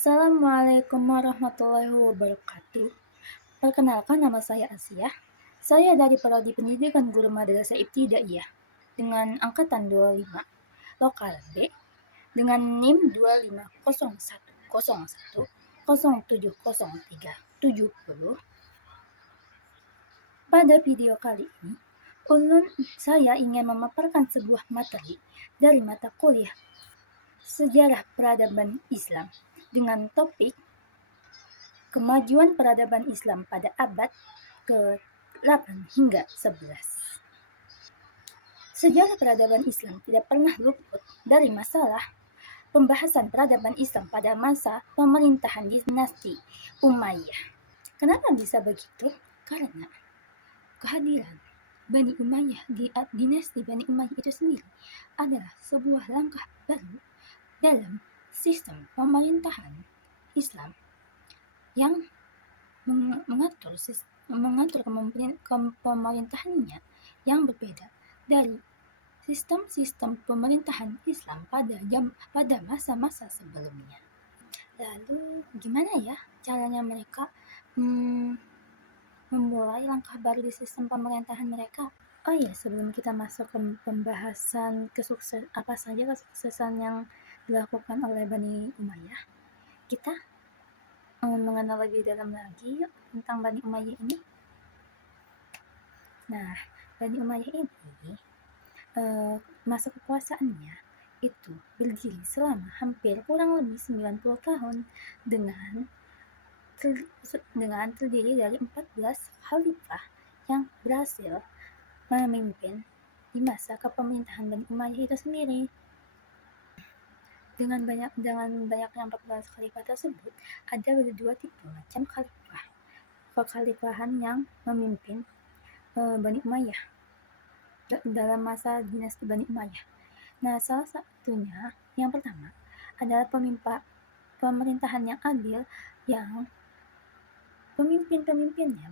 Assalamualaikum warahmatullahi wabarakatuh. Perkenalkan, nama saya Asia. Saya dari Prodi Pendidikan Guru Madrasah Ibtidaiyah dengan angkatan 25, lokal B, dengan NIM 250101070370. Pada video kali ini, saya ingin memaparkan sebuah materi dari mata kuliah Sejarah Peradaban Islam dengan topik Kemajuan Peradaban Islam pada abad ke-8 hingga 11. Sejarah peradaban Islam tidak pernah luput dari masalah pembahasan peradaban Islam pada masa pemerintahan dinasti Umayyah. Kenapa bisa begitu? Karena kehadiran Bani Umayyah, dinasti Bani Umayyah itu sendiri adalah sebuah langkah baru dalam sistem pemerintahan Islam yang mengatur pemerintahannya yang berbeda dari sistem-sistem pemerintahan Islam pada masa-masa sebelumnya. Lalu gimana ya caranya mereka memulai langkah baru di sistem pemerintahan mereka? Oh iya, sebelum kita masuk ke pembahasan apa saja kesuksesan yang dilakukan oleh Bani Umayyah, kita mengenal lebih dalam lagi yuk tentang Bani Umayyah ini. Nah, Bani Umayyah ini masa kekuasaannya itu berdiri selama hampir kurang lebih 90 tahun dengan terdiri dari 14 khalifah yang berhasil memimpin di masa kepemerintahan Bani Umayyah itu sendiri. Dengan banyaknya 14 khalifah tersebut, ada dua tipe macam khalifah. Kekhalifahan yang memimpin Bani Umayyah dalam masa dinasti Bani Umayyah. Nah, salah satunya yang pertama adalah pemerintahan yang adil, yang pemimpinnya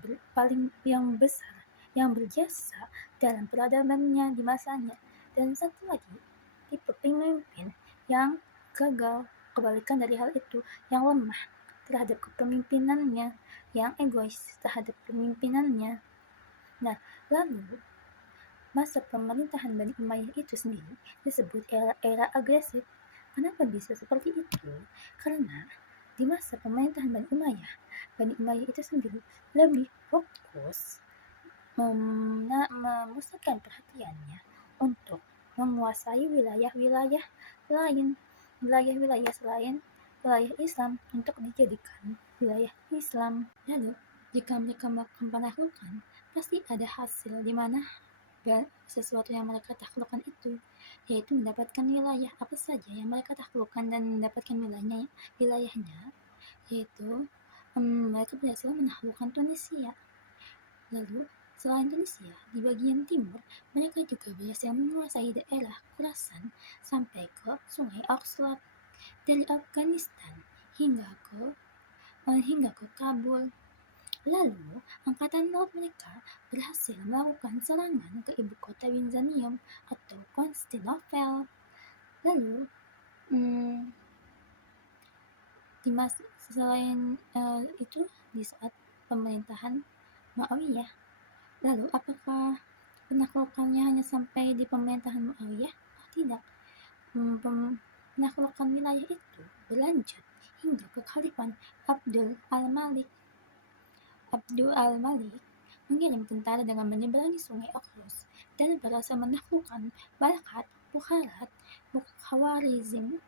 yang besar, yang berjasa dalam peradabannya di masanya. Dan satu lagi, tipe pemimpin yang gagal, kebalikan dari hal itu, yang lemah terhadap kepemimpinannya, yang egois terhadap pemimpinannya. Nah, lalu masa pemerintahan Bani Umayyah itu sendiri disebut era agresif. Kenapa bisa seperti itu? Karena di masa pemerintahan Bani Umayyah itu sendiri lebih fokus memusatkan perhatiannya untuk menguasai wilayah-wilayah selain wilayah Islam untuk dijadikan wilayah Islam. Lalu jika mereka melakukan penaklukan, pasti ada hasil di mana sesuatu yang mereka taklukkan itu, yaitu mendapatkan wilayah apa saja yang mereka taklukkan dan mendapatkan wilayahnya, yaitu mereka berhasil menaklukkan Tunisia. Lalu selain Tunisia, di bagian timur, mereka juga berhasil menguasai daerah Khorasan sampai ke Sungai Oxford, dari Afghanistan hingga ke Kabul. Lalu, angkatan laut mereka berhasil melakukan serangan ke ibu kota Byzantium atau Konstantinopel. Lalu, selain itu, di saat pemerintahan Muawiyah, lalu apakah penaklukannya hanya sampai di pemerintahan Muawiyah? Oh, tidak. Penaklukan wilayah itu berlanjut hingga ke Khalifah Abdul al-Malik mengirim tentara dengan menyeberangi sungai Oxus dan berhasil menaklukkan Balkhat, Bukharat, Khawarizm,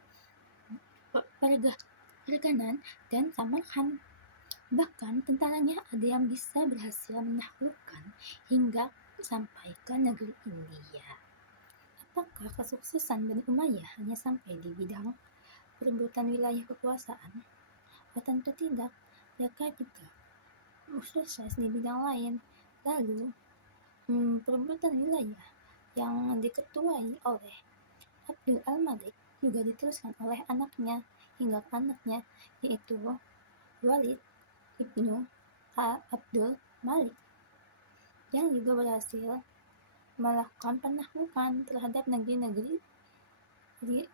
Ferganan, dan Samarkand. Bahkan tentaranya ada yang bisa berhasil menaklukkan hingga sampai ke negeri India. Apakah kesuksesan Bani Umayyah hanya sampai di bidang perebutan wilayah kekuasaan? Oh, tentu tidak. Mereka juga sukses di bidang lain. Lalu, perebutan wilayah yang diketuai oleh Abdul al-Malik juga diteruskan oleh anaknya hingga anaknya, yaitu Walid ibnu Abdul Malik, yang juga berhasil melakukan penaklukan terhadap negeri-negeri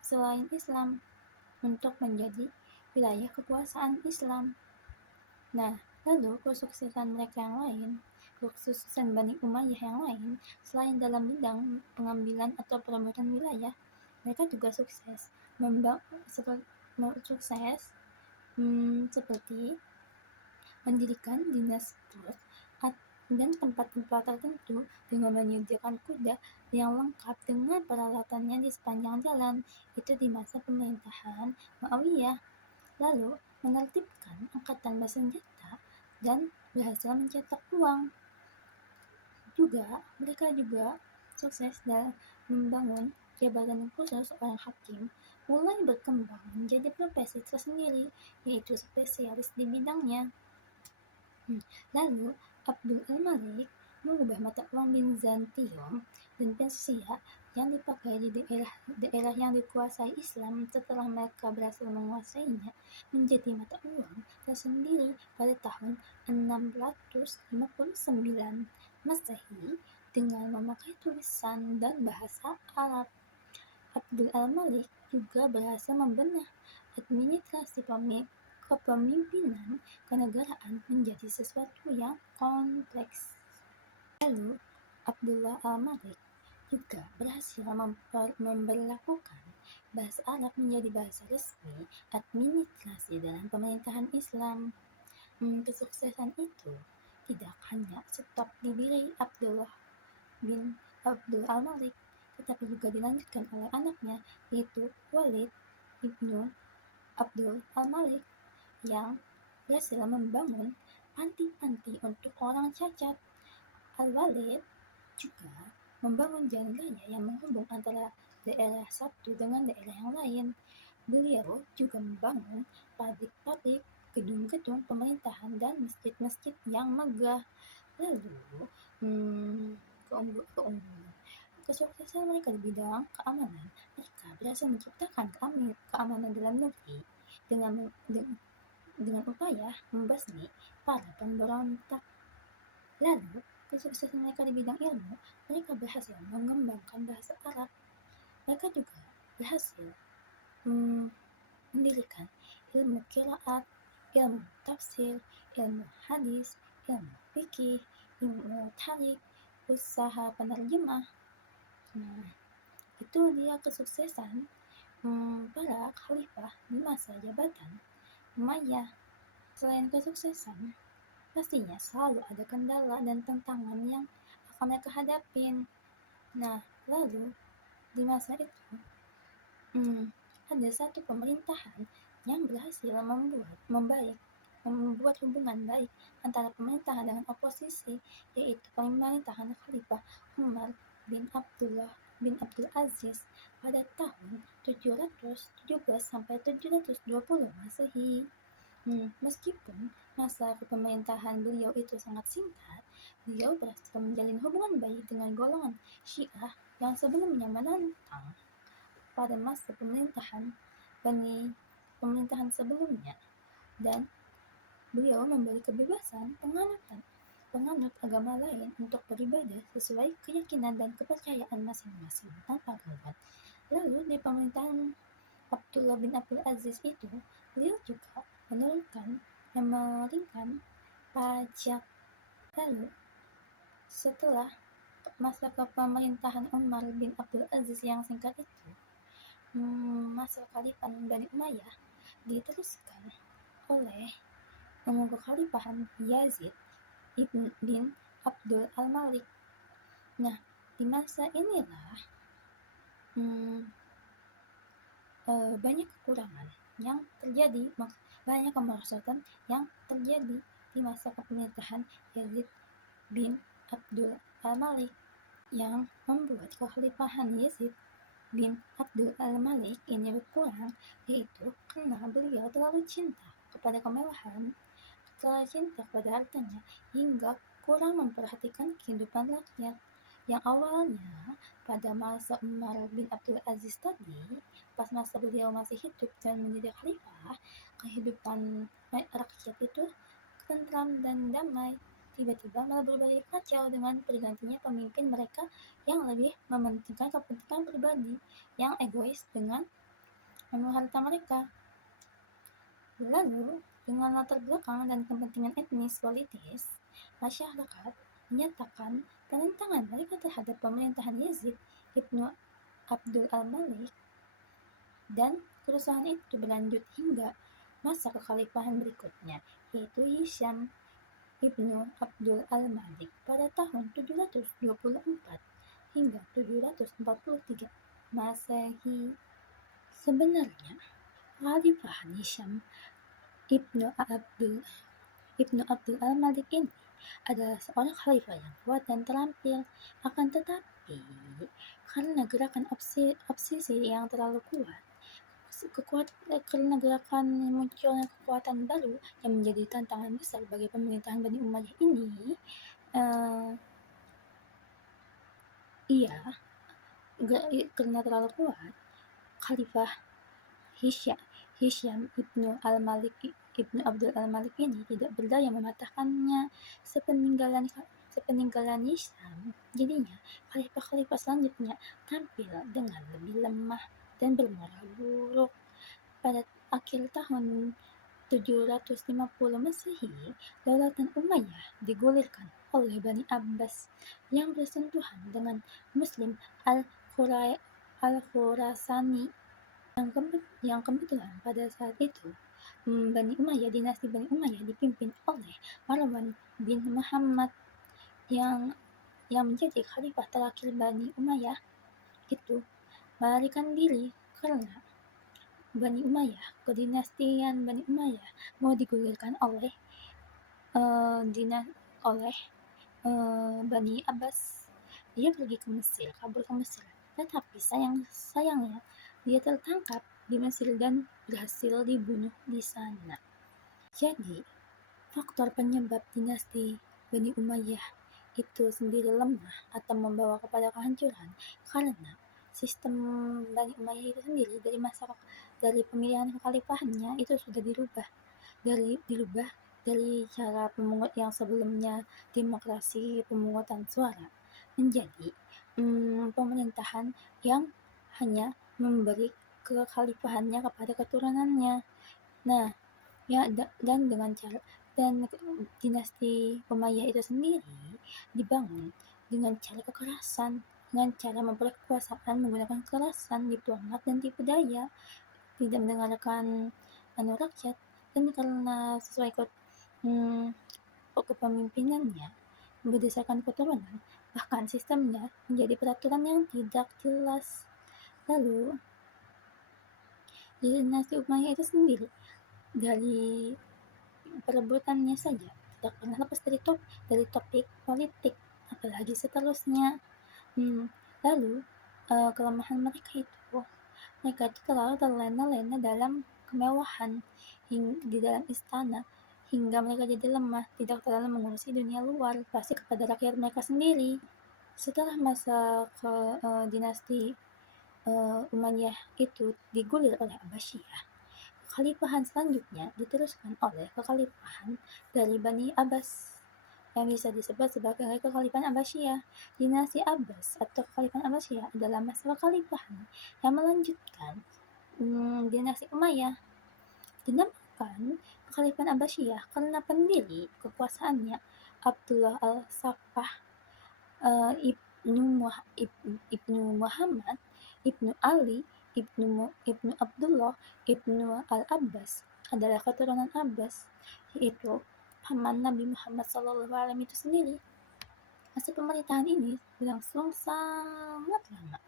selain Islam untuk menjadi wilayah kekuasaan Islam. Nah, lalu kesuksesan mereka yang lain, kesuksesan Bani Umayyah yang lain, selain dalam bidang pengambilan atau perebutan wilayah, mereka juga sukses seperti mendirikan dinastur dan tempat-tempat tertentu dengan menyediakan kuda yang lengkap dengan peralatannya di sepanjang jalan, itu di masa pemerintahan Muawiyah. Lalu menertibkan angkatan bersenjata dan berhasil mencetak uang. Mereka juga sukses dalam membangun jabatan khusus orang hakim, mulai berkembang menjadi profesi tersendiri, yaitu spesialis di bidangnya. Lalu Abdul al-Malik mengubah mata uang Bizantium dan Persia yang dipakai di daerah yang dikuasai Islam setelah mereka berhasil menguasainya menjadi mata uang tersendiri pada tahun 659 Masehi dengan memakai tulisan dan bahasa Arab. Abdul al-Malik juga berhasil membenah administrasi kepemimpinan kenegaraan menjadi sesuatu yang kompleks. Lalu, Abdullah al-Malik juga berhasil memberlakukan bahasa Arab menjadi bahasa resmi administrasi dalam pemerintahan Islam. Kesuksesan itu tidak hanya stop di diri Abdullah bin Abdul al-Malik, tetapi juga dilanjutkan oleh anaknya, yaitu Walid ibnu Abdul al-Malik, yang berhasil membangun panti-panti untuk orang cacat. Al-Walid juga membangun jalan raya yang menghubung antara daerah satu dengan daerah yang lain. Beliau juga membangun pabrik-pabrik, gedung-gedung pemerintahan, dan masjid-masjid yang megah. Lalu, keunggulan kesuksesan mereka di bidang keamanan, mereka berhasil menciptakan keamanan dalam negeri dengan upaya membasmi para pemberontak. Lalu, kesuksesan mereka di bidang ilmu, mereka berhasil mengembangkan bahasa Arab. Mereka juga berhasil mendirikan ilmu qiraat, ilmu tafsir, ilmu hadis, ilmu fikih, ilmu tarik, usaha penerjemah. Itu dia kesuksesan para khalifah di masa jabatan Umayyah. Selain kesuksesan, pastinya selalu ada kendala dan tantangan yang akan mereka hadapin. Nah, lalu di masa itu ada satu pemerintahan yang berhasil membuat hubungan baik antara pemerintahan dengan oposisi, yaitu pemerintahan Khalifah Umar bin Abdul Aziz pada tahun 717 sampai 720 Masehi. Meskipun masa kepemerintahan beliau itu sangat singkat, beliau berhasil menjalin hubungan baik dengan golongan Syiah yang sebelumnya menentang pada masa pemerintahan sebelumnya, dan beliau memberi kebebasan penganut agama lain untuk beribadah sesuai keyakinan dan kepercayaan masing-masing tanpa gangguan. Lalu di pemerintahan Abdullah bin Abdul Aziz itu, beliau juga memeringkan pajak. Lalu setelah masa kepemerintahan Umar bin Abdul Aziz yang singkat itu, masa kekhalifahan Bani Umayyah diteruskan oleh kekhalifahan Yazid bin Abdul al-Malik. Nah, di masa inilah banyak kekurangan yang terjadi, banyak kemerosotan yang terjadi di masa kepemerintahan Yazid bin Abdul al-Malik, yang membuat kekhalifahan Yazid bin Abdul al-Malik ini berkurang, yaitu karena beliau terlalu cinta kepada kemewahan, terlalu cinta kepada hartanya, hingga kurang memperhatikan kehidupan rakyat. Yang awalnya pada masa Umar bin Abdul Aziz tadi, pas masa beliau masih hidup dan menjadi khalifah, kehidupan rakyat itu tentram dan damai. Tiba-tiba malah berubah kacau dengan bergantinya pemimpin mereka yang lebih mementingkan kepentingan pribadi, yang egois dengan harta mereka. Lalu, dengan latar belakang dan kepentingan etnis politis, masyarakat menyatakan penentangan mereka terhadap pemerintahan Yazid ibnu Abdul al-Malik, dan kerusuhan itu berlanjut hingga masa kekhalifahan berikutnya, yaitu Hisham ibnu Abdul al-Malik pada tahun 724 hingga 743 Masehi. Sebenarnya, kekhalifahan Hisham Ibnu Abdul al-Malik ini adalah seorang khalifah yang kuat dan terampil, akan tetapi karena gerakan obsesi yang terlalu kuat, karena gerakan munculnya kekuatan baru yang menjadi tantangan besar bagi pemerintahan Bani Umayyah ini, karena terlalu kuat, Khalifah Hisham ibnu Abdul al-Malik ini tidak berdaya mematahkannya. Sepeninggalan Hisham, jadinya khalifah-khalifah selanjutnya tampil dengan lebih lemah dan bermoral buruk. Pada akhir tahun 750 Masehi, Daulatan Umayyah digulirkan oleh Bani Abbas yang bersentuhan dengan Muslim Al-Khurasani, yang kebetulan pada saat itu dinasti Bani Umayyah dipimpin oleh Marwan bin Muhammad yang menjadi khalifah terakhir Bani Umayyah itu melarikan diri karena kedinastian Bani Umayyah mau digulirkan oleh Bani Abbas. Dia pergi ke Mesir, kabur ke Mesir, tetapi sayangnya dia tertangkap di Mesir dan berhasil dibunuh di sana. Jadi, faktor penyebab dinasti Bani Umayyah itu sendiri lemah atau membawa kepada kehancuran karena sistem Bani Umayyah itu sendiri dari pemilihan kekhalifahannya itu sudah dirubah dari cara pemungut yang sebelumnya demokrasi pemungutan suara menjadi pemerintahan yang hanya memberi kekhalifahannya kepada keturunannya. Nah, dan dinasti Umayyah itu sendiri dibangun dengan cara kekerasan, dengan cara memperoleh kekuasaan menggunakan kekerasan, diplomat dan tipu daya, tidak mendengarkan rakyat, dan karena sesuai kepemimpinannya berdasarkan keturunan, bahkan sistemnya menjadi peraturan yang tidak jelas. Lalu, dinasti Umayyah itu sendiri dari perebutannya saja tidak pernah lepas dari topik politik, apalagi seterusnya. Lalu kelemahan mereka itu terlalu terlena-lena dalam kemewahan di dalam istana, hingga mereka jadi lemah, tidak terlalu mengurusi dunia luar, pasti kepada rakyat mereka sendiri. Setelah masa dinasti Umayyah itu digulir oleh Abbasiyah, kekhalifahan selanjutnya diteruskan oleh kekhalifahan dari Bani Abbas yang bisa disebut sebagai kekhalifahan Abbasiyah. Dinasti Abbas atau kekhalifahan Abbasiyah adalah masa kekhalifahan yang melanjutkan dinasti Umayyah. Dinamakan kekhalifahan Abbasiyah karena pendiri kekuasaannya Abdullah al-Saffah ibnu Muhammad ibnu Ali ibnu Abdullah ibnu al-Abbas adalah keturunan Abbas, yaitu paman Nabi Muhammad SAW itu sendiri. Masa pemerintahan ini berlangsung sangat lama,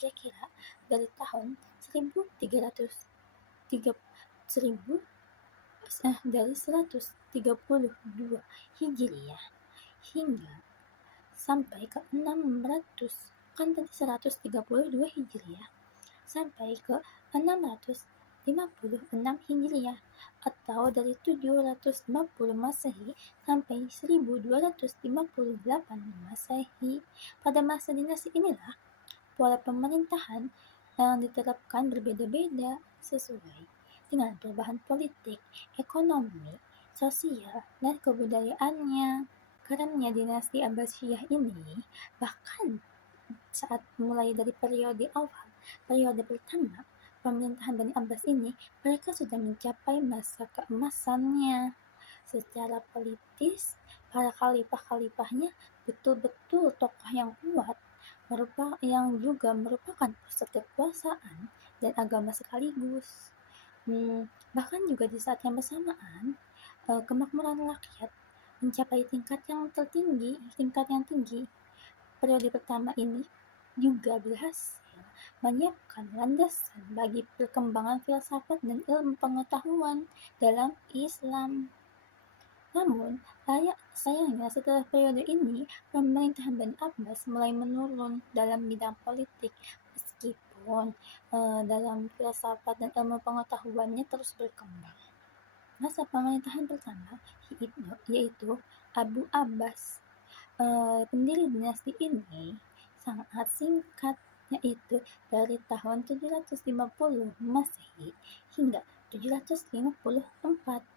kira-kira dari tahun 132 Hijriah hingga sampai ke 132 Hijriah sampai ke 656 Hijriah, atau dari 750 Masehi sampai 1258 Masehi. Pada masa dinasti inilah pola pemerintahan yang diterapkan berbeda-beda sesuai dengan perubahan politik, ekonomi, sosial, dan kebudayaannya. Karena dinasti Abbasiyah ini bahkan saat mulai dari periode pertama pemerintahan Bani Abbas ini, mereka sudah mencapai masa keemasannya. Secara politis, para khalifah-khalifahnya betul-betul tokoh yang kuat, yang juga merupakan pusat kekuasaan dan agama sekaligus. Bahkan juga di saat yang bersamaan, kemakmuran rakyat mencapai tingkat yang tinggi. Periode pertama ini juga berhasil menyiapkan landasan bagi perkembangan filsafat dan ilmu pengetahuan dalam Islam. Namun, sayangnya setelah periode ini, pemerintahan Bani Abbas mulai menurun dalam bidang politik, meskipun dalam filsafat dan ilmu pengetahuannya terus berkembang. Masa pemerintahan pertama yaitu Abu Abbas. Pendiri dinasti ini sangat singkat, yaitu dari tahun 750 Masehi hingga 754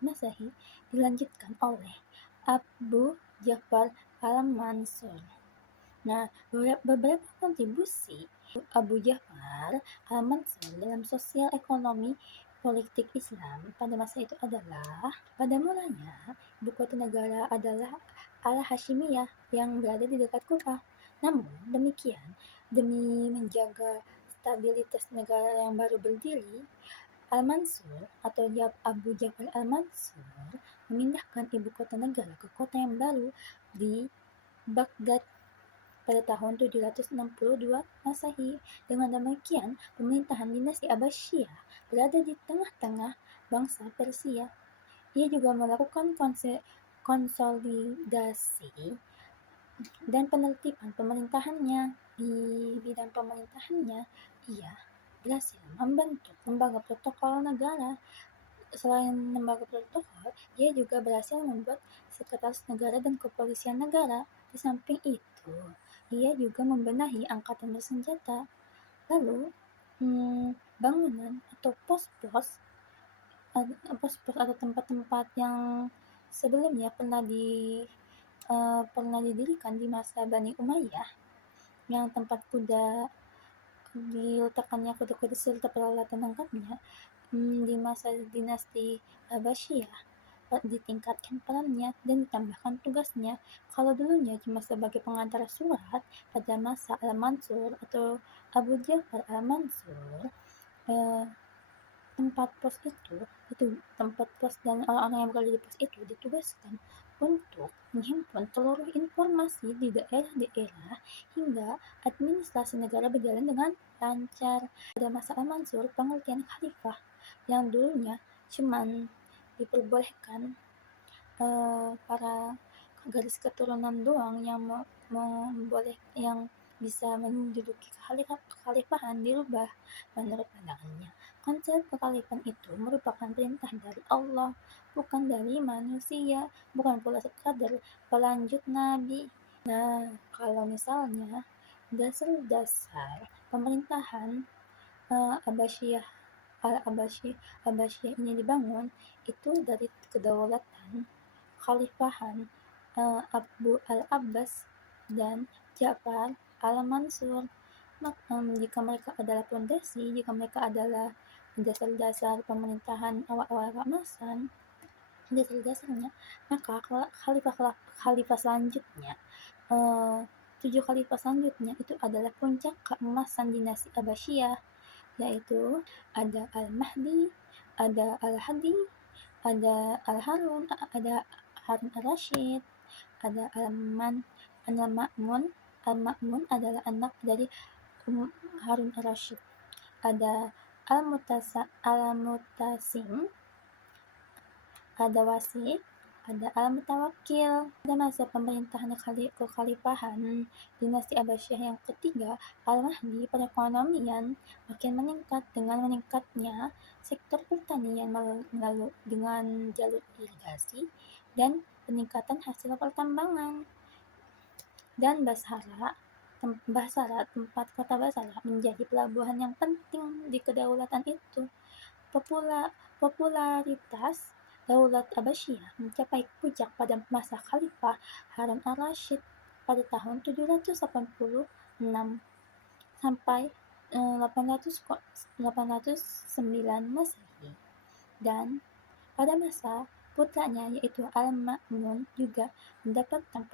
Masehi, dilanjutkan oleh Abu Ja'far al-Mansur. Nah, beberapa kontribusi Abu Ja'far al-Mansur dalam sosial ekonomi politik Islam pada masa itu adalah, pada mulanya ibu kota negara adalah Al-Hashimiyah yang berada di dekat Kufah. Namun demikian, demi menjaga stabilitas negara yang baru berdiri, Al-Mansur atau Abu Ja'far al-Mansur memindahkan ibu kota negara ke kota yang baru di Baghdad pada tahun 762 Masehi. Dengan demikian, pemerintahan dinasti Abbasiyah berada di tengah-tengah bangsa Persia. Ia juga melakukan konsolidasi dan penertiban pemerintahannya. Di bidang pemerintahannya, ia berhasil membentuk lembaga protokol negara. Selain lembaga protokol, ia juga berhasil membuat sekretaris negara dan kepolisian negara. Di samping itu, ia juga membenahi angkatan bersenjata. Lalu, bangunan atau pos-pos atau tempat-tempat yang sebelumnya pernah didirikan di masa Bani Umayyah, yang tempat kuda diletakkannya kuda-kuda serta peralatan lengkapnya, di masa dinasti Abbasiyah ditingkatkan perannya dan ditambahkan tugasnya. Kalau dulunya cuma sebagai pengantar surat, pada masa Al-Mansur atau Abu Ja'far al-Mansur, tempat pos dan orang-orang yang berada di pos itu ditugaskan untuk menghimpun seluruh informasi di daerah-daerah hingga administrasi negara berjalan dengan lancar. Pada masa Al-Mansur, pengertian khalifah yang dulunya cuman diperbolehkan para garis keturunan doang yang bisa menduduki kekhalifahan dirubah menurut pandangannya. Konsep kekhalifahan itu merupakan perintah dari Allah, bukan dari manusia, bukan pula sekadar pelanjut Nabi. Nah, kalau misalnya dasar-dasar pemerintahan Abbasiyah ini dibangun itu dari kedaulatan khalifahan Abu al-Abbas dan Ja'far al-Mansur. Jika mereka adalah pondasi, jika mereka adalah dasar-dasar pemerintahan awal-awal keemasan, dasar-dasarnya, maka khalifah selanjutnya, 7 khalifah selanjutnya itu adalah puncak keemasan dinasti Abbasiyah, yaitu ada Al-Mahdi, ada Al-Hadi, ada Al-Harun, ada Harun al-Rashid, ada Al-Ma'mun. Al-Ma'mun adalah anak dari Harun al-Rashid. Ada Al-Mutasim, ada Wasi, ada Al-Mutawakkil. Pada masa pemerintahan kekhalifahan dinasti Abbasiyah yang ketiga, Al-Mahdi, perekonomian makin meningkat dengan meningkatnya sektor pertanian dengan jalur irigasi dan peningkatan hasil pertambangan. Dan Basra, tempat kota Basra menjadi pelabuhan yang penting di kedaulatan itu. Popularitas Daulat Abbasiyah mencapai puncak pada masa Khalifah Harun al-Rashid pada tahun 786 sampai 809 Masehi, dan pada masa putranya yaitu Al-Ma'mun juga mendapatkan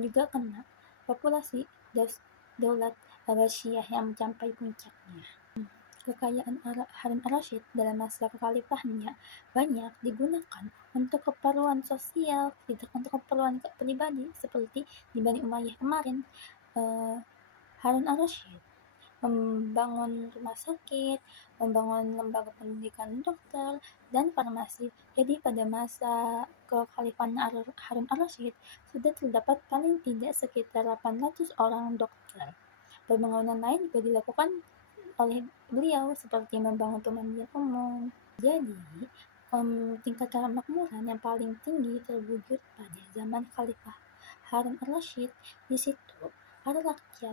juga kena populasi Daulat Abbasiyah yang mencapai puncaknya. Kekayaan Harun ar-Rasyid dalam masa kekhalifahannya banyak digunakan untuk keperluan sosial, tidak untuk keperluan pribadi seperti di Bani Umayyah kemarin. Harun ar-Rasyid membangun rumah sakit, membangun lembaga pendidikan dokter, dan farmasi. Jadi pada masa kekhalifahan Harun ar-Rasyid sudah terdapat paling tidak sekitar 800 orang dokter. Pembangunan lain juga dilakukan oleh beliau seperti membangun pemandian umum. Jadi tingkat kemakmuran yang paling tinggi terwujud pada zaman Khalifah Harun ar-Rasyid. Di situ para rakyat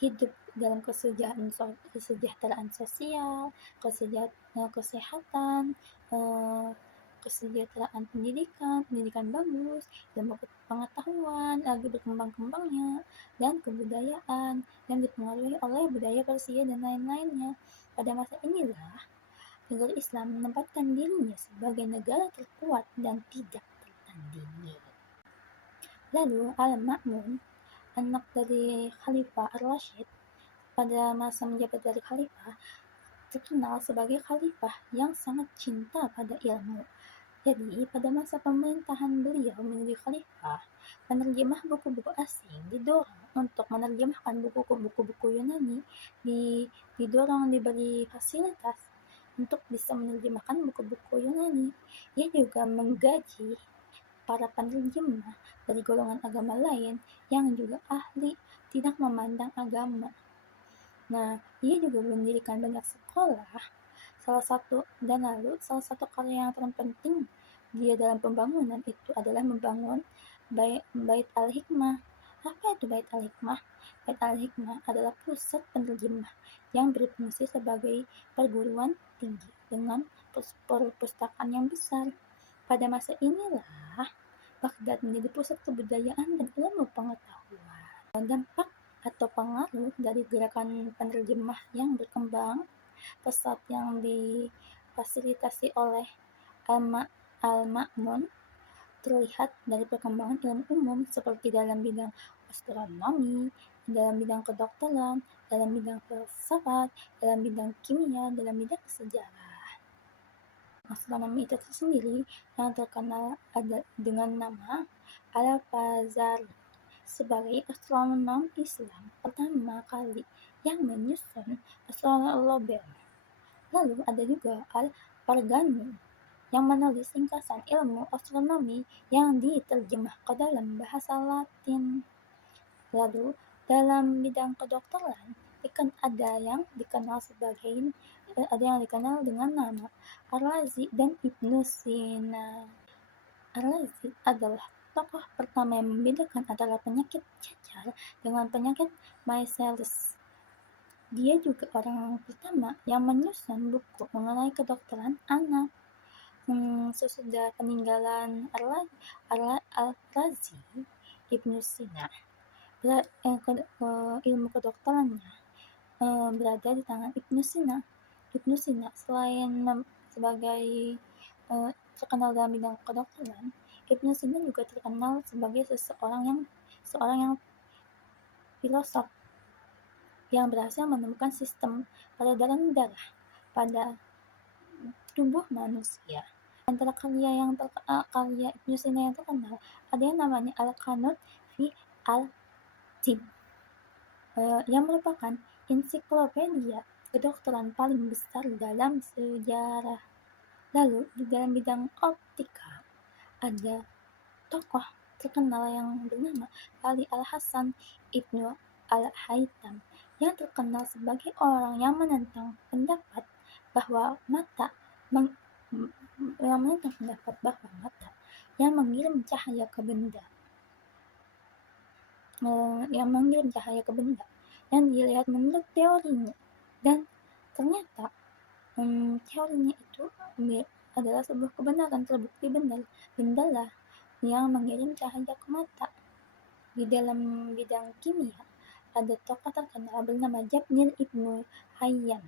hidup dalam kesejahteraan sosial, kesehatan, kesejahteraan pendidikan bagus, ilmu pengetahuan lagi berkembang-kembangnya, dan kebudayaan yang dipengaruhi oleh budaya Persia dan lain-lainnya. Pada masa inilah negara Islam menempatkan dirinya sebagai negara terkuat dan tidak tertandingi. Lalu Al-Ma'mun, anak dari Khalifah ar-Rasyid, pada masa menjabat dari khalifah terkenal sebagai khalifah yang sangat cinta pada ilmu. Jadi pada masa pemerintahan beliau menjadi khalifah, penerjemah buku-buku asing didorong untuk menerjemahkan buku-buku Yunani, didorong diberi fasilitas untuk bisa menerjemahkan buku-buku Yunani. Ia juga menggaji para penerjemah dari golongan agama lain yang juga ahli, tidak memandang agama. Nah, ia juga mendirikan banyak sekolah. Salah satu karya yang terpenting dia dalam pembangunan itu adalah membangun Bait Al-Hikmah. Apa itu Bait Al-Hikmah? Bait Al-Hikmah adalah pusat penerjemah yang berfungsi sebagai perguruan tinggi dengan perpustakaan yang besar. Pada masa inilah Baghdad menjadi pusat kebudayaan dan ilmu pengetahuan. Dampak atau pengaruh dari gerakan penerjemah yang berkembang pesat yang difasilitasi oleh Al-Ma'mun terlihat dari perkembangan ilmu umum seperti dalam bidang astronomi, dalam bidang kedokteran, dalam bidang filsafat, dalam bidang kimia, dalam bidang sejarah. Astronomi itu sendiri yang terkenal dengan nama Al-Fazari sebagai astronom Islam pertama kali yang menyusun astronomi. Lalu ada juga Al-Farghani yang menulis ringkasan ilmu astronomi yang diterjemah ke dalam bahasa Latin. Lalu dalam bidang kedokteran ada yang dikenal dengan nama Ar-Razi dan Ibnu Sina. Ar-Razi adalah tokoh pertama yang membedakan antara penyakit cacar dengan penyakit Michaelis. Dia juga orang pertama yang menyusun buku mengenai kedokteran anak. Sesudah peninggalan Al-Razi, Ibnu Sina, ilmu kedokterannya berada di tangan Ibnu Sina. Ibnu Sina selain sebagai terkenal dalam bidang kedokteran, Ibnu Sina juga terkenal sebagai seorang yang filosof yang berhasil menemukan sistem peredaran darah pada tubuh manusia. Antara karya Ibnu Sina yang terkenal ada yang namanya Al-Qanut fi Al-Tibb, yang merupakan ensiklopedia kedokteran paling besar dalam sejarah. Lalu di dalam bidang optika ada tokoh terkenal yang bernama Ali Al-Hasan Ibnu Al-Haytham yang terkenal sebagai orang yang menentang pendapat bahwa mata yang mengirim cahaya ke benda yang dilihat menurut teorinya, dan ternyata teorinya itu adalah sebuah kebenaran terbukti bendalah yang mengirim cahaya ke mata. Di dalam bidang kimia ada tokoh terkenal bernama Jabir ibnu Hayyan.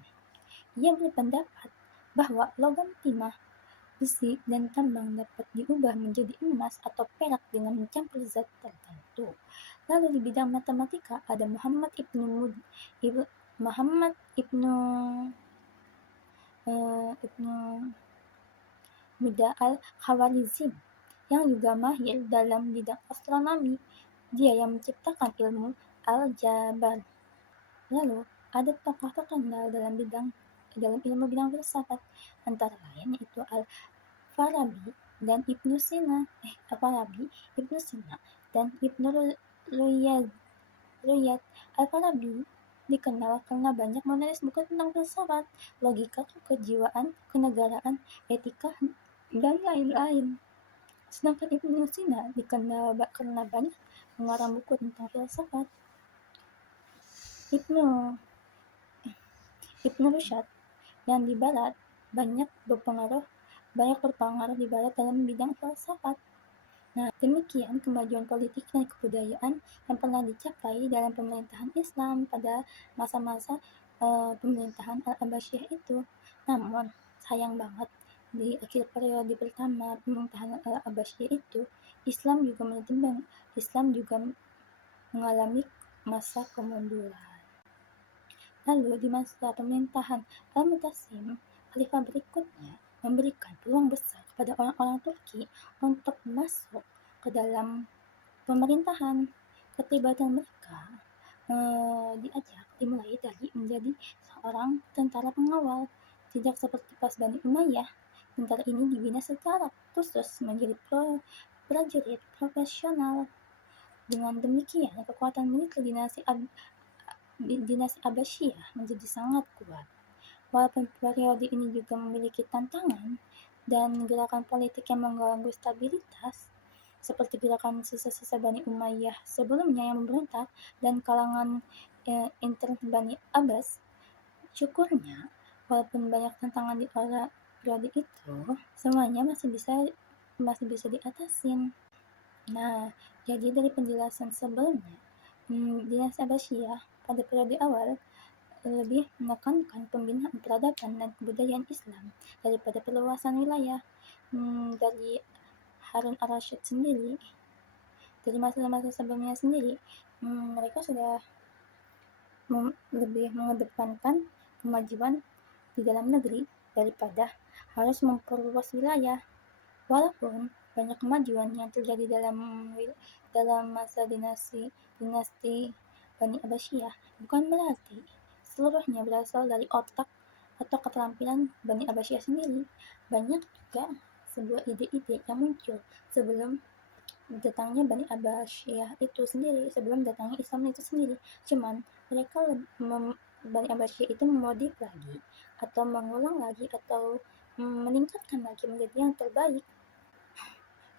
Ia berpendapat bahwa logam timah, besi, dan tambang dapat diubah menjadi emas atau perak dengan mencampur zat tertentu. Lalu di bidang matematika ada Muhammad ibnu Muda al-Khawarizm yang juga mahir dalam bidang astronomi. Dia yang menciptakan ilmu aljabar. Lalu ada tokoh terkenal dalam ilmu bidang filsafat, antara lain yaitu Al-Farabi dan Ibnu Sina. Dan Ibnu Ruyyad. Al-Farabi dikenal karena banyak menulis buku tentang filsafat, logika, kejiwaan, kenegaraan, etika, dan lain-lain. Sedangkan Ibnu Sina dikenal karena banyak mengarang buku tentang filsafat. Ibnu Rushd yang di barat banyak berpengaruh di barat dalam bidang filsafat. Nah, demikian kemajuan politik dan kebudayaan yang pernah dicapai dalam pemerintahan Islam pada masa-masa pemerintahan Al-Abbasiyah itu. Namun, sayang banget di akhir periode pertama pemerintahan Al-Abbasiyah itu, Islam juga mengalami masa kemunduran. Lalu di masa pemerintahan Al-Mu'tasim, khalifah berikutnya memberikan peluang besar kepada orang-orang Turki untuk masuk ke dalam pemerintahan. Keterlibatan mereka dimulai dari menjadi seorang tentara pengawal. Tidak seperti pas Bani Umayyah, tentara ini dibina secara khusus menjadi prajurit profesional. Dengan demikian, kekuatan militer dinasti Abbasiyah menjadi sangat kuat. Walaupun periode ini juga memiliki tantangan dan gerakan politik yang mengganggu stabilitas, seperti gerakan sisa-sisa Bani Umayyah sebelumnya yang memberontak dan kalangan intern Bani Abbas. Syukurnya, walaupun banyak tantangan di periode itu, semuanya masih bisa diatasin. Nah, jadi dari penjelasan sebelumnya, dinasti Abbasiyah pada periode awal lebih menekankan pembinaan peradaban dan kebudayaan Islam daripada perluasan wilayah. Dari Harun al-Rashid sendiri, dari masa-masa sebelumnya sendiri, mereka sudah lebih mengedepankan kemajuan di dalam negeri daripada harus memperluas wilayah. Walaupun banyak kemajuan yang terjadi dalam masa dinasti Bani Abbasiyah, bukan berarti seluruhnya berasal dari otak atau keterampilan Bani Abbasiyah sendiri. Banyak juga sebuah ide-ide yang muncul sebelum datangnya Bani Abbasiyah itu sendiri, sebelum datangnya Islam itu sendiri. Cuman mereka Bani Abbasiyah itu memodif lagi atau mengulang lagi atau meningkatkan lagi menjadi yang terbaik.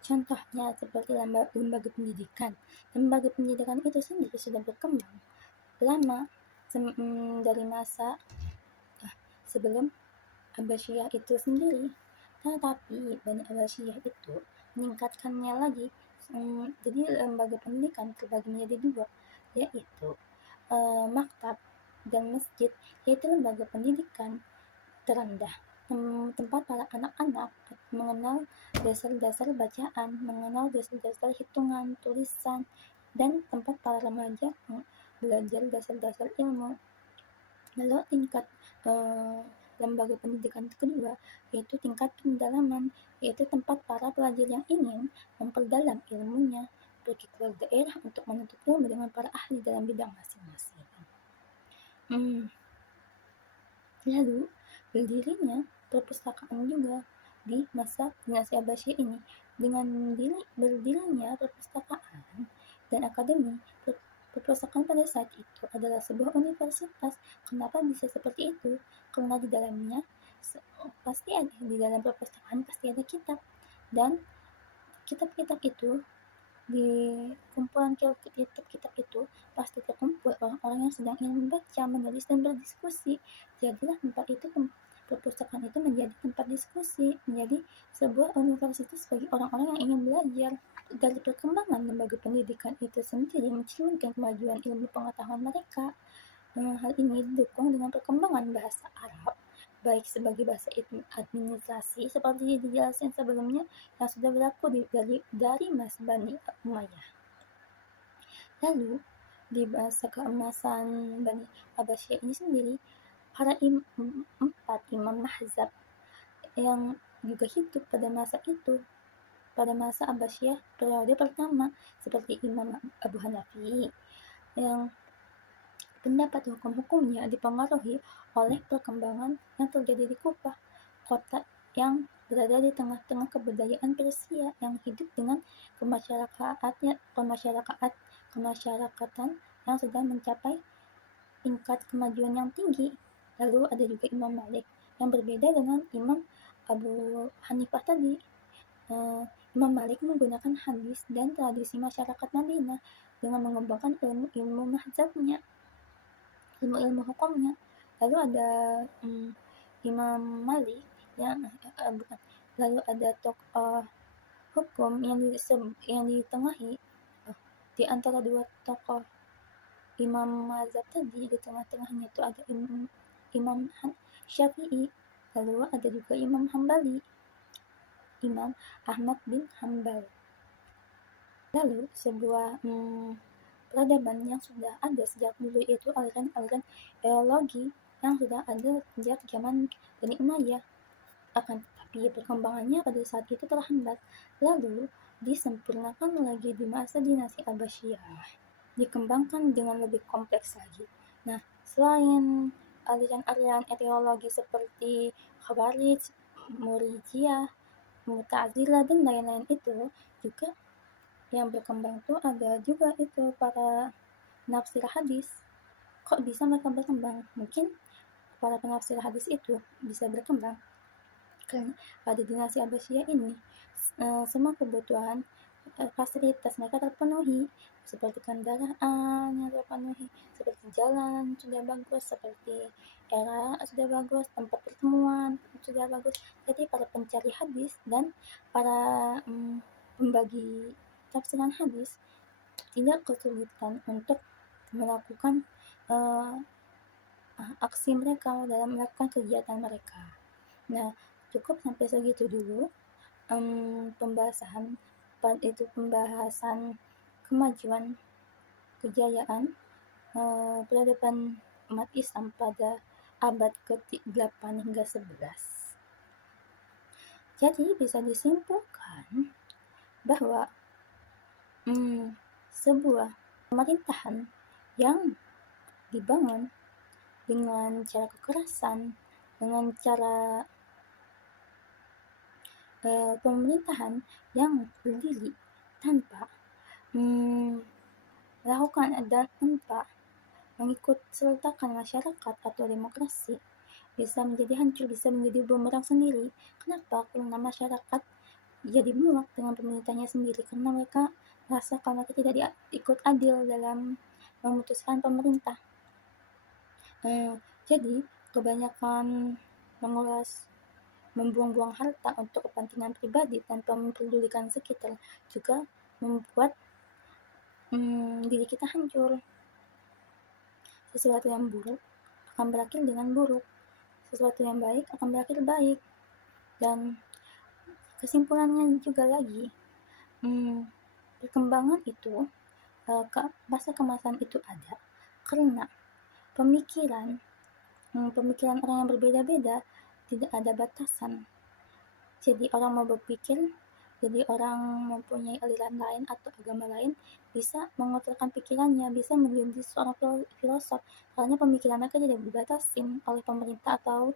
Contohnya seperti lembaga pendidikan. Lembaga pendidikan itu sendiri sudah berkembang lama dari masa sebelum Abbasiyah itu sendiri. Tetapi Bani Abbasiyah itu meningkatkannya lagi. Jadi lembaga pendidikan terbagi menjadi dua, yaitu maktab dan masjid, yaitu lembaga pendidikan terendah, tempat para anak-anak mengenal dasar-dasar bacaan, mengenal dasar-dasar hitungan, tulisan, dan tempat para remaja belajar dasar-dasar ilmu. Lalu tingkat lembaga pendidikan kedua yaitu tingkat pendalaman, yaitu tempat para pelajar yang ingin memperdalam ilmunya pergi ke daerah untuk menuntut ilmu dengan para ahli dalam bidang masing-masing. Lalu berdirinya perpustakaan juga di masa dinasti Abbasiyah ini. Dengan berdirinya perpustakaan dan akademi, perpustakaan pada saat itu adalah sebuah universitas. Kenapa bisa seperti itu? Karena di dalamnya di dalam perpustakaan pasti ada kitab, dan kitab-kitab itu di kumpulan kitab-kitab itu pasti terkumpul orang-orang yang sedang ingin membaca, menulis, dan berdiskusi. Jadilah tempat itu perpustakaan itu menjadi tempat diskusi, menjadi sebuah universitas bagi orang-orang yang ingin belajar. Dari perkembangan lembaga pendidikan itu sendiri mencerminkan kemajuan ilmu pengetahuan mereka. Hal ini didukung dengan perkembangan bahasa Arab, baik sebagai bahasa administrasi seperti dijelaskan sebelumnya yang sudah berlaku dari masa Bani Umayyah. Lalu, di masa keemasan Bani Abbasiyah ini sendiri, para empat imam mazhab yang juga hidup pada masa itu, pada masa Abbasiyah periode pertama, seperti Imam Abu Hanafi, yang pendapat hukum-hukumnya dipengaruhi oleh perkembangan yang terjadi di Kufah, kota yang berada di tengah-tengah kebudayaan Persia yang hidup dengan kemasyarakatan yang sudah mencapai tingkat kemajuan yang tinggi. Lalu ada juga Imam Malik yang berbeda dengan Imam Abu Hanifah tadi. Imam Malik menggunakan hadis dan tradisi masyarakat Madinah dengan mengembangkan ilmu mazhabnya, ilmu hukumnya. Lalu ada Imam Malik yang bukan. Lalu ada tokoh hukum yang ditengahi di antara dua tokoh Imam mazhab tadi. Di tengah-tengahnya itu ada Imam Syafi'i. Lalu ada juga Imam Hambali, Imam Ahmad bin Hambal. Lalu sebuah peradaban yang sudah ada sejak dulu, yaitu aliran-aliran teologi yang sudah ada sejak zaman Bani Umayyah. Akan tetapi perkembangannya pada saat itu terhambat, lalu disempurnakan lagi di masa dinasti Abbasiyah, dikembangkan dengan lebih kompleks lagi. Nah, selain aliran-aliran teologi seperti Khawarij, Mu'tazilah, Mu'tazilah dan lain-lain itu, juga yang berkembang tuh ada juga itu para penafsir hadis. Kok bisa mereka berkembang? Mungkin para penafsir hadis itu bisa berkembang karena pada dinasti Abbasiyah ini semua kebutuhan fasilitas mereka terpenuhi, seperti kendaraan yang terpenuhi, seperti jalan sudah bagus, seperti era sudah bagus, tempat pertemuan sudah bagus. Jadi para pencari hadis dan para pembagi tafsiran hadis tidak kesulitan untuk melakukan aksi mereka dalam melakukan kegiatan mereka. Nah, cukup sampai segitu dulu pembahasan kemajuan kejayaan peradaban umat Islam pada abad ke-8 hingga 11. Jadi bisa disimpulkan bahwa sebuah pemerintahan yang dibangun dengan cara kekerasan, dengan cara pemerintahan yang berdiri tanpa melakukan dan tanpa mengikut sertakan masyarakat atau demokrasi, bisa menjadi hancur, bisa menjadi bumerang sendiri. Kenapa? Karena masyarakat jadi muak dengan pemerintahnya sendiri, karena mereka merasa kalau mereka tidak ikut adil dalam memutuskan pemerintah. Jadi kebanyakan membuang-buang harta untuk kepentingan pribadi tanpa mempedulikan sekitar juga membuat diri kita hancur. Sesuatu yang buruk akan berakhir dengan buruk, sesuatu yang baik akan berakhir baik. Dan kesimpulannya juga lagi, perkembangan itu, masa kemasan itu ada karena pemikiran orang yang berbeda-beda tidak ada batasan. Jadi orang mau berpikir, jadi orang mempunyai aliran lain atau agama lain bisa menguturkan pikirannya, bisa menjadi seorang filosof karena pemikiran mereka tidak dibatasi oleh pemerintah atau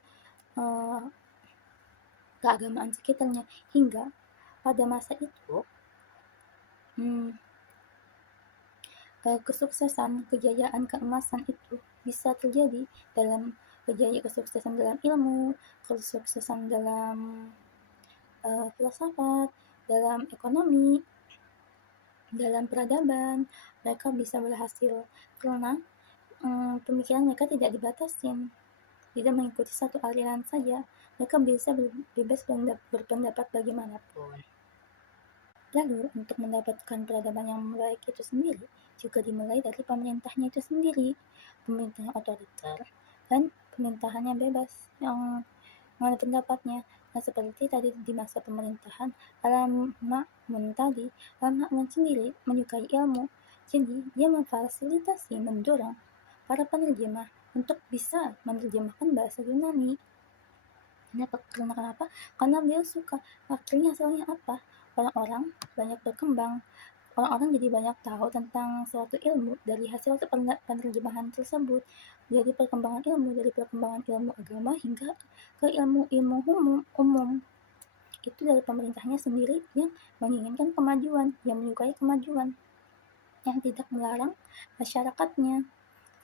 keagamaan sekitarnya. Hingga pada masa itu kesuksesan, kejayaan, keemasan itu bisa terjadi dalam kesuksesan dalam ilmu, kesuksesan dalam filsafat, dalam ekonomi, dalam peradaban. Mereka bisa berhasil karena pemikiran mereka tidak dibatasin. tidak mengikuti satu aliran saja. Mereka bisa bebas berpendapat bagaimanapun. Lalu, untuk mendapatkan peradaban yang baik itu sendiri, juga dimulai dari pemerintahnya itu sendiri. Pemerintah yang otoriter dan pemerintahan yang bebas, yang mana pendapatnya. Nah, seperti tadi di masa pemerintahan Al-Ma'mun tadi, Al-Ma'mun sendiri menyukai ilmu, jadi dia memfasilitasi, mendorong para penerjemah untuk bisa menerjemahkan bahasa Yunani. Kenapa? Karena beliau suka. Akhirnya hasilnya apa? Orang-orang banyak berkembang, orang-orang jadi banyak tahu tentang suatu ilmu dari hasil penerjemahan tersebut. Jadi perkembangan ilmu, dari perkembangan ilmu agama hingga ke ilmu-ilmu umum. Itu dari pemerintahnya sendiri yang menginginkan kemajuan, yang menyukai kemajuan, yang tidak melarang masyarakatnya.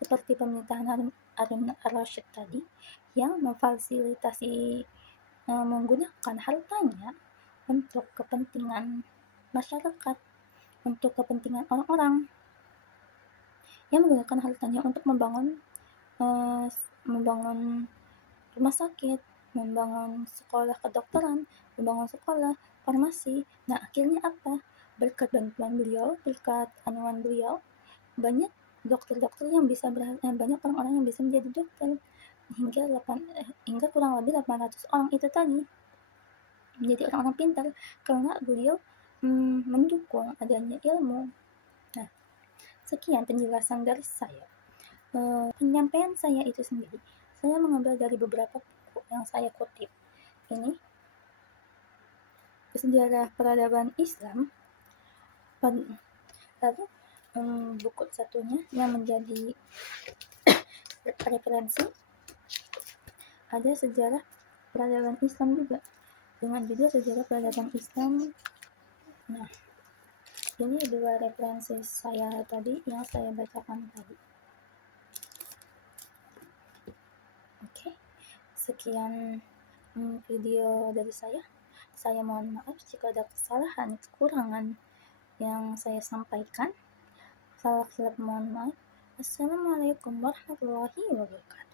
Seperti pemerintahan Harun al-Rashid tadi yang memfasilitasi menggunakan hartanya untuk kepentingan masyarakat, untuk kepentingan orang-orang, yang menggunakan hartanya untuk membangun rumah sakit, membangun sekolah kedokteran, membangun sekolah farmasi. Nah, akhirnya apa? Berkat bantuan beliau, berkat anuan beliau, banyak dokter-dokter yang bisa banyak orang-orang yang bisa menjadi dokter, hingga kurang lebih 800 orang itu tadi menjadi orang-orang pintar karena beliau mendukung adanya ilmu. Nah, sekian penjelasan dari saya. Penyampaian saya itu sendiri, saya mengambil dari beberapa buku yang saya kutip. Ini sejarah peradaban Islam. Lalu buku satunya yang menjadi referensi ada sejarah peradaban Islam juga, dengan judul sejarah peradaban Islam. Nah, ini dua referensi saya tadi yang saya bacakan tadi. Oke, sekian video dari saya. Saya mohon maaf jika ada kesalahan, kekurangan yang saya sampaikan. Salah silap mohon maaf. Assalamualaikum warahmatullahi wabarakatuh.